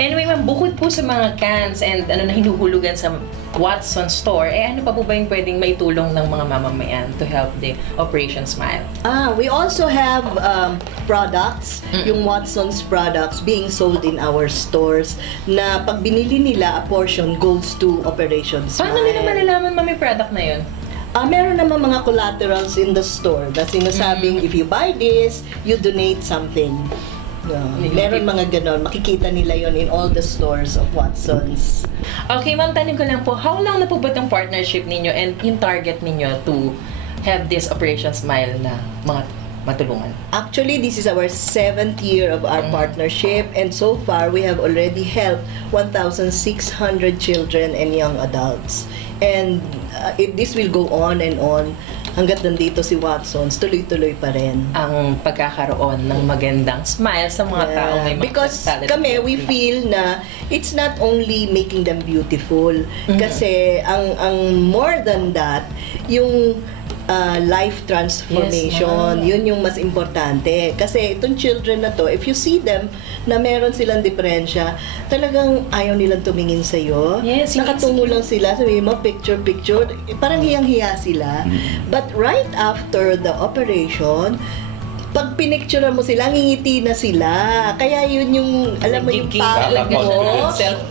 Anyway, ma'am, bukod po sa mga cans and na hinuhulugan sa Watson store, ano pa po ba yung pwedeng maitulong ng mga mamamayan to help the Operation Smile? We also have products, yung Watson's products being sold in our stores na pag binili nila, a portion goes to Operation Smile. Paano nila malalaman, ma'am, yung product na yun? Meron naman mga collaterals in the store na sinasabing, if you buy this, you donate something. Meron mga ganon. Makikita nila yon in all the stores of Watson's. Okay, ma'am, tanong ko lang po, how long na po ba itong partnership ninyo and yung target ninyo to have this Operation Smile na mga matulungan? Actually, this is our 7th year of our partnership, and so far, we have already helped 1,600 children and young adults. And this will go on and on. Hanggat nandito si Watson's, tuloy-tuloy pa rin. Ang pagkakaroon ng magandang smile sa mga taong may because kami, we feel na it's not only making them beautiful. Kasi ang more than that, yung life transformation, yun yung mas importante. Kasi itong children na to, if you see them na meron silang diferensya, talagang ayaw nilang tumingin sa'yo. Yes, nakatungo lang sila, sabihin mo, picture, parang hiyang-hiya sila. But right after the operation, pag pinicture mo sila, ngingiti na sila. Kaya yun yung, alam mo, yung pagod mo.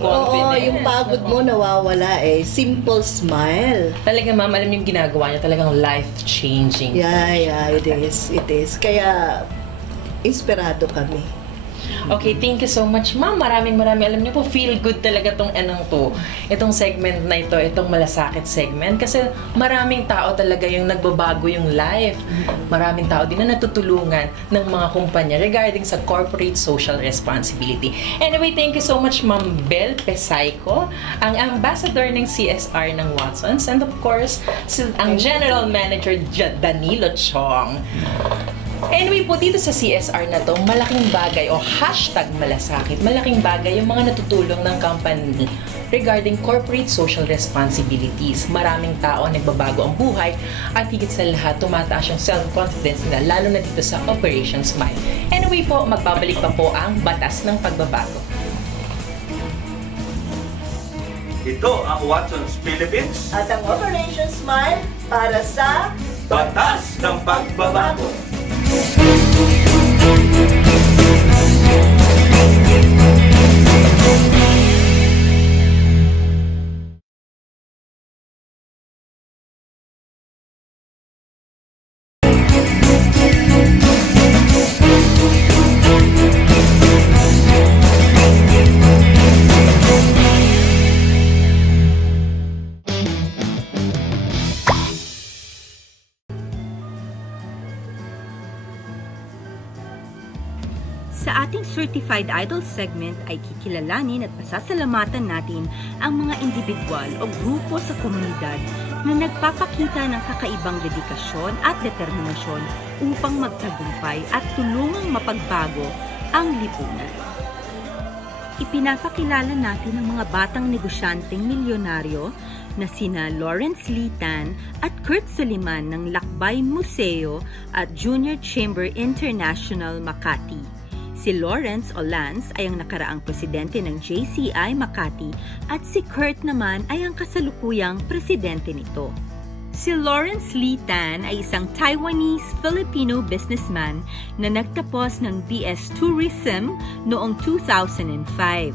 Oo, yung pagod mo nawawala eh. Simple smile. Talaga, ma'am, alam yung ginagawa niya, talagang life-changing. Yeah, it is. Kaya, inspirado kami. Okay, thank you so much, ma'am. Maraming. Alam niyo po, feel good talaga itong segment na ito, itong malasakit segment. Kasi maraming tao talaga yung nagbabago yung life. Maraming tao din na natutulungan ng mga kumpanya regarding sa corporate social responsibility. Anyway, thank you so much, Ma'am Bel Pesayco, ang ambassador ng CSR ng Watson's, and of course, ang General Manager Danilo Chong. Anyway po, dito sa CSR na to, malaking bagay o #malasakit, malaking bagay yung mga natutulong ng company regarding corporate social responsibilities. Maraming tao nagbabago ang buhay at higit sa lahat, tumataas yung self-confidence nila, lalo na dito sa Operation Smile. Anyway po, magbabalik pa po ang Batas ng Pagbabago. Ito ang Watson's Philippines At ang Operation Smile para sa Batas ng Pagbabago. Sa ating Certified Idol segment ay kikilalanin at pasasalamatan natin ang mga individual o grupo sa komunidad na nagpapakita ng kakaibang dedikasyon at determinasyon upang magtagumpay at tulungang mapagbago ang lipunan. Ipinapakilala natin ang mga batang negosyanteng milyonaryo na sina Lawrence Litan at Kurt Soliman ng Lakbay Museo at Junior Chamber International Makati. Si Lawrence o Lance ay ang nakaraang presidente ng JCI Makati at si Kurt naman ay ang kasalukuyang presidente nito. Si Lawrence Litan ay isang Taiwanese-Filipino businessman na nagtapos ng BS Tourism noong 2005.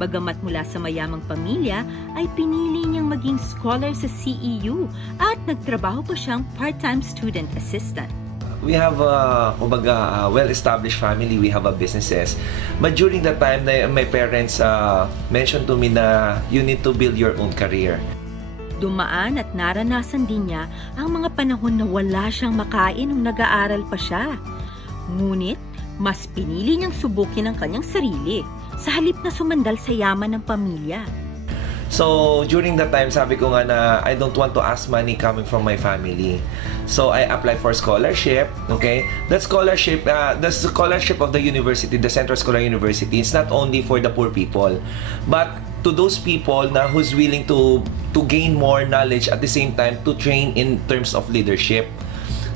Bagamat mula sa mayamang pamilya, ay pinili niyang maging scholar sa CEU at nagtrabaho pa siyang part-time student assistant. We have a well-established family. We have businesses. But during that time, my parents mentioned to me na you need to build your own career. Dumaan at naranasan din niya ang mga panahon na wala siyang makain nung nag-aaral pa siya. Ngunit, Mas pinili niyang subukin ang kanyang sarili sa halip na sumandal sa yaman ng pamilya. So, during that time, sabi ko nga na I don't want to ask money coming from my family. So, I applied for scholarship, okay? That scholarship, the scholarship of the university, the Central Scholar University, it's not only for the poor people, but to those people na who's willing to gain more knowledge at the same time to train in terms of leadership.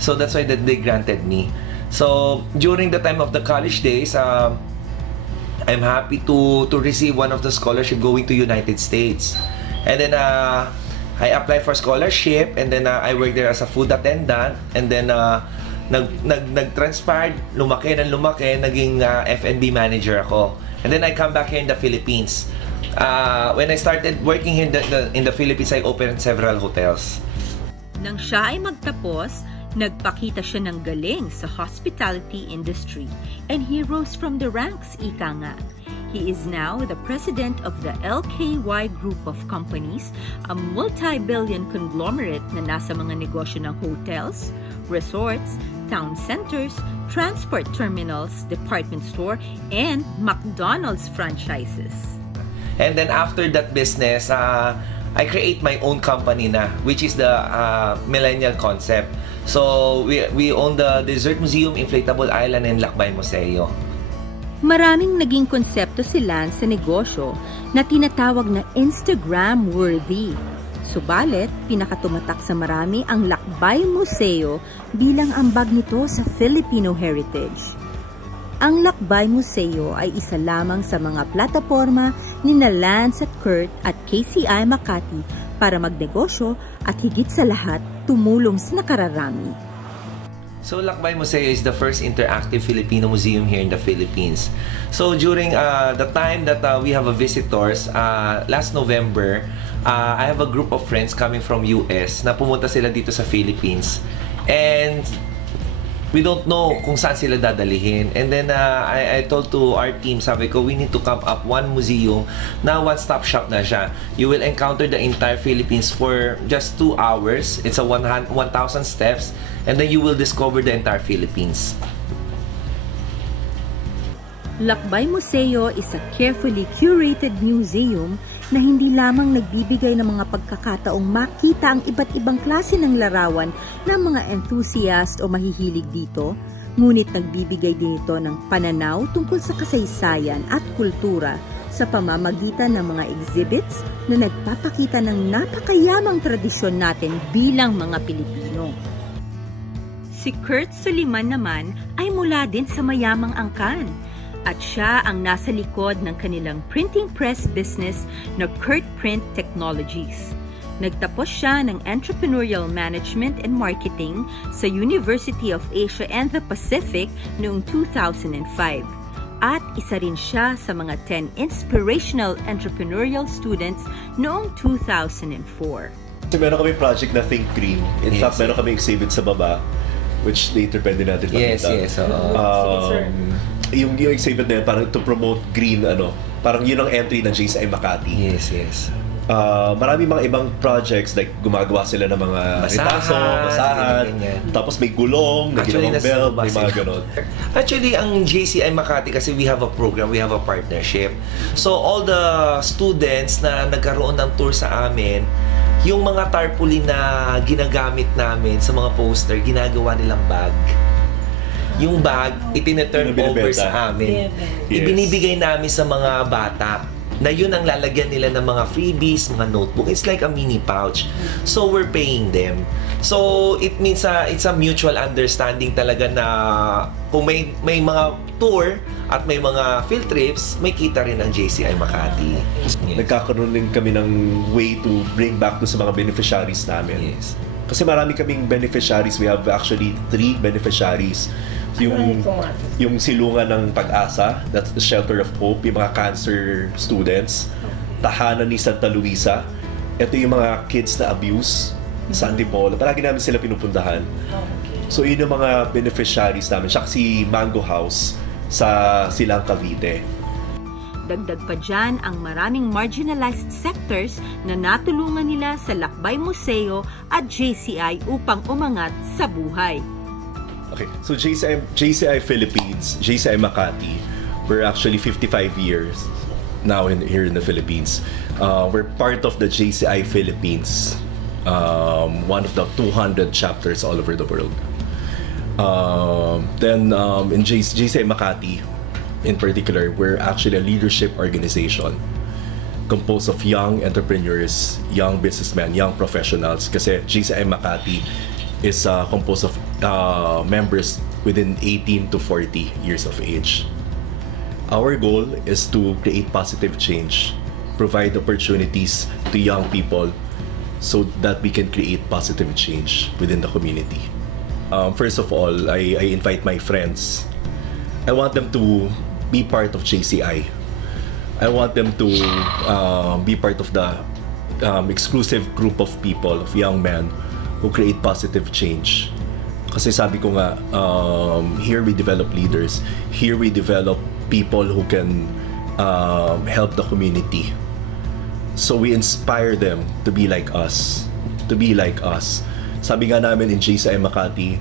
So, that's why that they granted me. So, during the time of the college days, I'm happy to receive one of the scholarship going to United States. And then I applied for scholarship, and then I worked there as a food attendant, and then nag-transpired, lumaki, naging F&B manager ako. And then I come back here in the Philippines. When I started working here in the Philippines, I opened several hotels. Nang siya ay magtapos, nagpakita siya ng galing sa hospitality industry, and he rose from the ranks, ika nga. He is now the president of the LKY Group of Companies, a multi-billion conglomerate na nasa mga negosyo ng hotels, resorts, town centers, transport terminals, department store, and McDonald's franchises. And then after that business, I create my own company na, which is the Millennial Concept. So, we own the Dessert Museum, Inflatable Island, and Lakbay Museo. Maraming naging konsepto sila sa negosyo na tinatawag na Instagram-worthy. Subalit, pinakatumatak sa marami ang Lakbay Museo bilang ambag nito sa Filipino heritage. Ang Lakbay Museo ay isa lamang sa mga plataporma ni Lance at Kurt at KCI Makati para magnegosyo at higit sa lahat, tumulong sa nakararami. So, Lakbay Museo is the first interactive Filipino museum here in the Philippines. So, during the time that we have visitors, last November, I have a group of friends coming from US na pumunta sila dito sa Philippines. And we don't know kung saan sila dadalihin. And then, I told to our team, sabi ko, we need to come up one museum na one-stop shop na siya. You will encounter the entire Philippines for just 2 hours. It's a 1,000 steps. And then you will discover the entire Philippines. Lakbay Museo is a carefully curated museum na hindi lamang nagbibigay ng mga pagkakataong makita ang iba't ibang klase ng larawan ng mga enthusiast o mahihilig dito, ngunit nagbibigay din ito ng pananaw tungkol sa kasaysayan at kultura sa pamamagitan ng mga exhibits na nagpapakita ng napakayamang tradisyon natin bilang mga Pilipino. Si Kurt Suliman naman ay mula din sa mayamang angkan. At siya ang nasa likod ng kanilang printing press business na Kurt Print Technologies. Nagtapos siya ng Entrepreneurial Management and Marketing sa University of Asia and the Pacific noong 2005. At isa rin siya sa mga 10 inspirational entrepreneurial students noong 2004. So, meron kami project na Think Green. In fact, meron kami exhibit sa baba, which later pwede natin pakita. Yes. Yung exhibit na yan, parang to promote green, parang yun ang entry ng JCI Makati. Yes. Marami mga ibang projects, like gumagawa sila ng mga basahan, tapos may gulong, may ginawang belt, may mga ganon. Actually, ang JCI Makati kasi we have a program, we have a partnership. So, all the students na nagkaroon ng tour sa amin, yung mga tarpaulin na ginagamit namin sa mga poster, ginagawa nilang bag. Yung bag, itine-turn over sa amin. Yes. Ibinibigay namin sa mga bata na yun ang lalagyan nila ng mga freebies, mga notebook. It's like a mini pouch. So, we're paying them. So, it means it's a mutual understanding talaga na kung may mga tour at may mga field trips, may kita rin ang JCI Makati. Yes. Nagkakaroon din kami ng way to bring back to sa mga beneficiaries namin. Yes. Kasi marami kaming beneficiaries. We have actually 3 beneficiaries. Yung silungan ng Pag-asa, that's the Shelter of Hope, yung mga cancer students, tahanan ni Santa Luisa. Ito yung mga kids na abuse sa Antipolo. Palagi namin sila pinupuntahan. So yun yung mga beneficiaries namin. Siya si Mango House sa Silang Cavite. Dagdag pa dyan ang maraming marginalized sectors na natulungan nila sa Lakbay Museo at JCI upang umangat sa buhay. Okay, so JCI Philippines, JCI Makati, we're actually 55 years now here in the Philippines. We're part of the JCI Philippines, one of the 200 chapters all over the world. Then in JCI Makati, in particular, we're actually a leadership organization composed of young entrepreneurs, young businessmen, young professionals. Kasi JCI Makati is composed of members within 18 to 40 years of age. Our goal is to create positive change, provide opportunities to young people so that we can create positive change within the community. First of all, I invite my friends. I want them to be part of JCI. I want them to be part of the exclusive group of people, of young men who create positive change. Kasi sabi ko nga, here we develop leaders. Here we develop people who can help the community. So we inspire them to be like us. To be like us. Sabi nga namin in JCI Makati,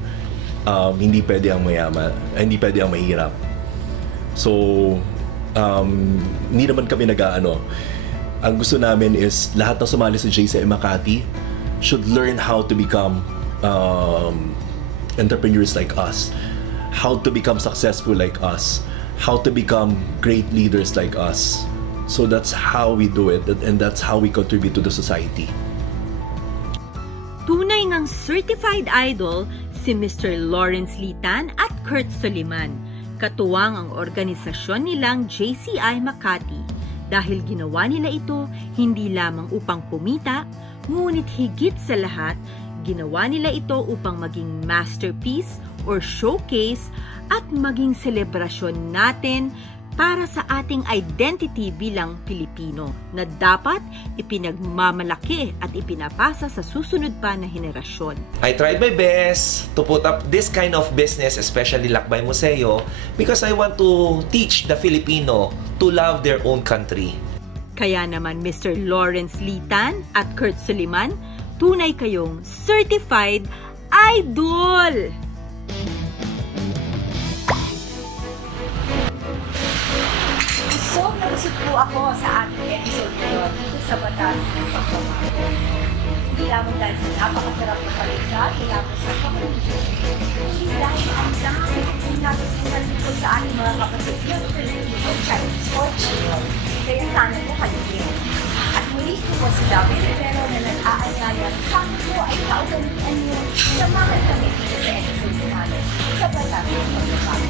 hindi pwede ang mayaman, hindi pwede ang mahirap. So, hindi naman kami nag-aano. Ang gusto namin is lahat ng sumali sa JCI Makati should learn how to become entrepreneurs like us, how to become successful like us, how to become great leaders like us. So that's how we do it, and that's how we contribute to the society. Tunay ngang certified idol si Mr. Lawrence Litan at Kurt Soliman. Katuwang ang organisasyon nilang JCI Makati dahil ginawa nila ito hindi lamang upang kumita, ngunit higit sa lahat, ginawa nila ito upang maging masterpiece or showcase at maging selebrasyon natin para sa ating identity bilang Pilipino na dapat ipinagmamalaki at ipinapasa sa susunod pa na henerasyon. I tried my best to put up this kind of business, especially Lakbay Museo, because I want to teach the Filipino to love their own country. Kaya naman Mr. Lawrence Litan at Kurt Soliman, tunay kayong certified idol! So, nabusog po ako sa ating episode ngayon dito sa Batas ng Pagbabago. Hindi lamang dahil sa napakasarap na palisa, kailangan sa community. Hindi dahil ang dami ang natutunan dito sa ating mga kapatid ng Filipino Chinese or Cignal. Kaya sana po kayo din. At muli po si David Rivero na nag-aanyaya. Sana po ay kaugalian niyo sa mga kami dito sa episode natin sa Batas ng Pagbabago.